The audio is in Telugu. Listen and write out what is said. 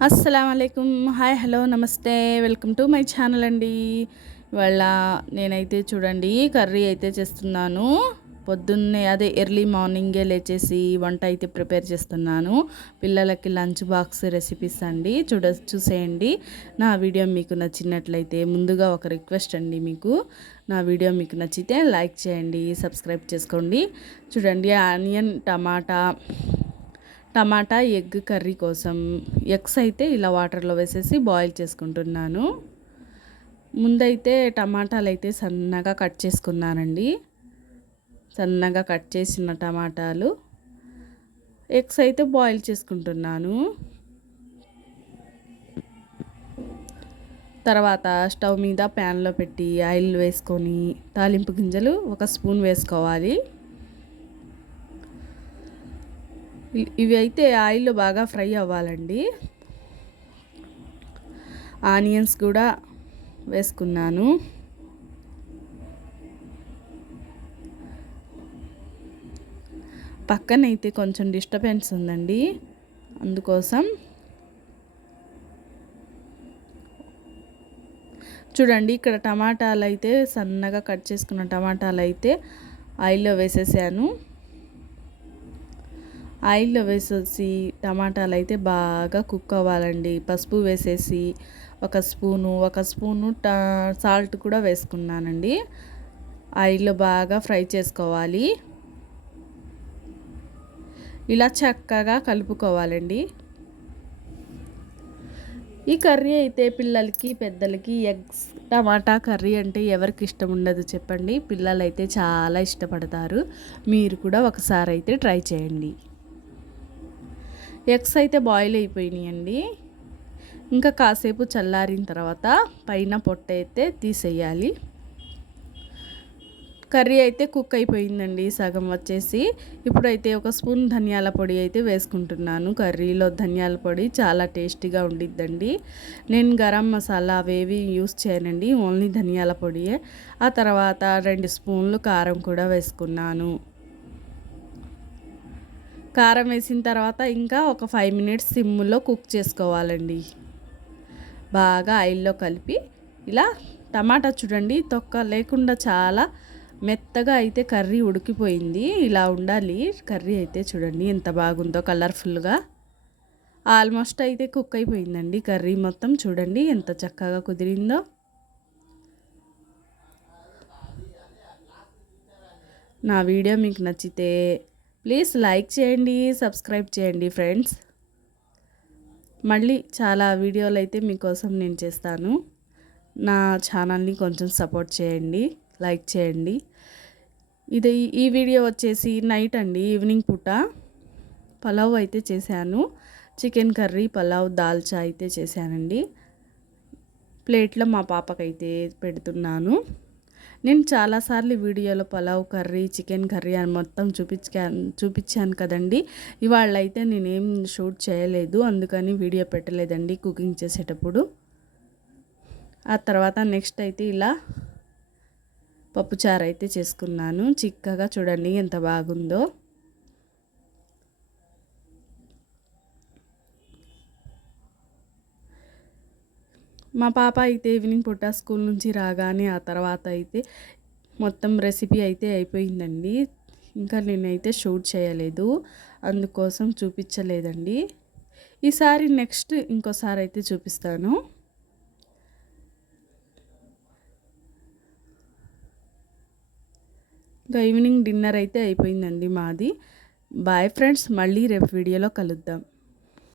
అస్సలం అయికం హాయ్ హలో నమస్తే. వెల్కమ్ టు మై ఛానల్ అండి. ఇవాళ నేనైతే చూడండి కర్రీ అయితే చేస్తున్నాను. పొద్దున్నే అదే ఎర్లీ మార్నింగే లేచేసి వంట అయితే ప్రిపేర్ చేస్తున్నాను. పిల్లలకి లంచ్ బాక్స్ రెసిపీస్ అండి చూడ చూసేయండి. నా వీడియో మీకు నచ్చినట్లయితే ముందుగా ఒక రిక్వెస్ట్ అండి మీకు. నా వీడియో మీకు నచ్చితే లైక్ చేయండి సబ్స్క్రైబ్ చేసుకోండి. చూడండి onion tomato tomato egg curry కోసం ఎగ్స్ అయితే ఇలా వాటర్లో వేసేసి బాయిల్ చేసుకుంటున్నాను. ముందైతే టమాటాలు అయితే సన్నగా కట్ చేసుకున్నానండి. సన్నగా కట్ చేసిన టమాటాలు. ఎగ్స్ అయితే బాయిల్ చేసుకుంటున్నాను. తర్వాత స్టవ్ మీద ప్యాన్లో పెట్టి ఆయిల్ వేసుకొని తాలింపు గింజలు ఒక స్పూన్ వేసుకోవాలి. ఇవి అయితే ఆయిల్లో బాగా ఫ్రై అవ్వాలండి. ఆనియన్స్ కూడా వేసుకున్నాను. పక్కనైతే కొంచెం డిస్టర్బెన్స్ ఉందండి. అందుకోసం చూడండి ఇక్కడ టమాటాలు అయితే సన్నగా కట్ చేసుకున్న టమాటాలు అయితే ఆయిల్లో వేసేసాను. ఆయిల్లో వేసేసి టమాటాలు అయితే బాగా కుక్ అవ్వాలండి. పసుపు వేసేసి ఒక స్పూను ఒక స్పూను సాల్ట్ కూడా వేసుకున్నానండి. ఆయిల్లో బాగా ఫ్రై చేసుకోవాలి. ఇలా చక్కగా కలుపుకోవాలండి. ఈ కర్రీ అయితే పిల్లలకి పెద్దలకి ఎగ్స్ టమాటా కర్రీ అంటే ఎవరికి ఇష్టం ఉండదు చెప్పండి. పిల్లలు అయితే చాలా ఇష్టపడతారు. మీరు కూడా ఒకసారి అయితే ట్రై చేయండి. ఎగ్స్ అయితే బాయిల్ అయిపోయినాయండి. ఇంకా కాసేపు చల్లారిన తర్వాత పైన పొట్ట అయితే తీసేయాలి. కర్రీ అయితే కుక్ అయిపోయిందండి సగం వచ్చేసి. ఇప్పుడైతే ఒక స్పూన్ ధనియాల పొడి అయితే వేసుకుంటున్నాను. కర్రీలో ధనియాల పొడి చాలా టేస్టీగా ఉండిద్దండి. నేను గరం మసాలా అవేవి యూస్ చేయనండి ఓన్లీ ధనియాల పొడియే. ఆ తర్వాత రెండు స్పూన్లు కారం కూడా వేసుకున్నాను. కారం వేసిన తర్వాత ఇంకా ఒక ఫైవ్ మినిట్స్ సిమ్లో కుక్ చేసుకోవాలండి. బాగా ఆయిల్లో కలిపి ఇలా టమాటా చూడండి తొక్క లేకుండా చాలా మెత్తగా అయితే కర్రీ ఉడికిపోయింది. ఇలా ఉండాలి. కర్రీ అయితే చూడండి ఎంత బాగుందో కలర్ఫుల్గా. ఆల్మోస్ట్ అయితే కుక్ అయిపోయిందండి కర్రీ మొత్తం. చూడండి ఎంత చక్కగా కుదిరిందో. నా వీడియో మీకు నచ్చితే ప్లీజ్ లైక్ చేయండి సబ్స్క్రైబ్ చేయండి ఫ్రెండ్స్. మళ్ళీ చాలా వీడియోలు అయితే మీకోసం నేను చేస్తాను. నా ఛానల్ని కొంచెం సపోర్ట్ చేయండి లైక్ చేయండి. ఇది ఈ వీడియో వచ్చేసి నైట్ అండి ఈవినింగ్ పూట. పలావ్ అయితే చేశాను. చికెన్ కర్రీ పలావ్ దాల్చా అయితే చేశానండి. ప్లేట్లో మా పాపకైతే పెడుతున్నాను. నేను చాలాసార్లు వీడియోలో పలావ్ కర్రీ చికెన్ కర్రీ అని మొత్తం చూపించాను చూపించాను కదండి. ఇవాళ అయితే నేనేం షూట్ చేయలేదు. అందుకని వీడియో పెట్టలేదండి కుకింగ్ చేసేటప్పుడు. ఆ తర్వాత నెక్స్ట్ అయితే ఇలా పప్పుచారు అయితే చేసుకున్నాను. చిక్కగా చూడండి ఎంత బాగుందో. మా పాప అయితే ఈవినింగ్ పుట్ట స్కూల్ నుంచి రాగానే ఆ తర్వాత అయితే మొత్తం రెసిపీ అయితే అయిపోయిందండి. ఇంకా నేనైతే షూట్ చేయలేదు. అందుకోసం చూపించలేదండి. ఈసారి నెక్స్ట్ ఇంకోసారి అయితే చూపిస్తాను. ఇంకా ఈవినింగ్ డిన్నర్ అయితే అయిపోయిందండి మాది. బాయ్ ఫ్రెండ్స్ మళ్ళీ రేపు వీడియోలో కలుద్దాం.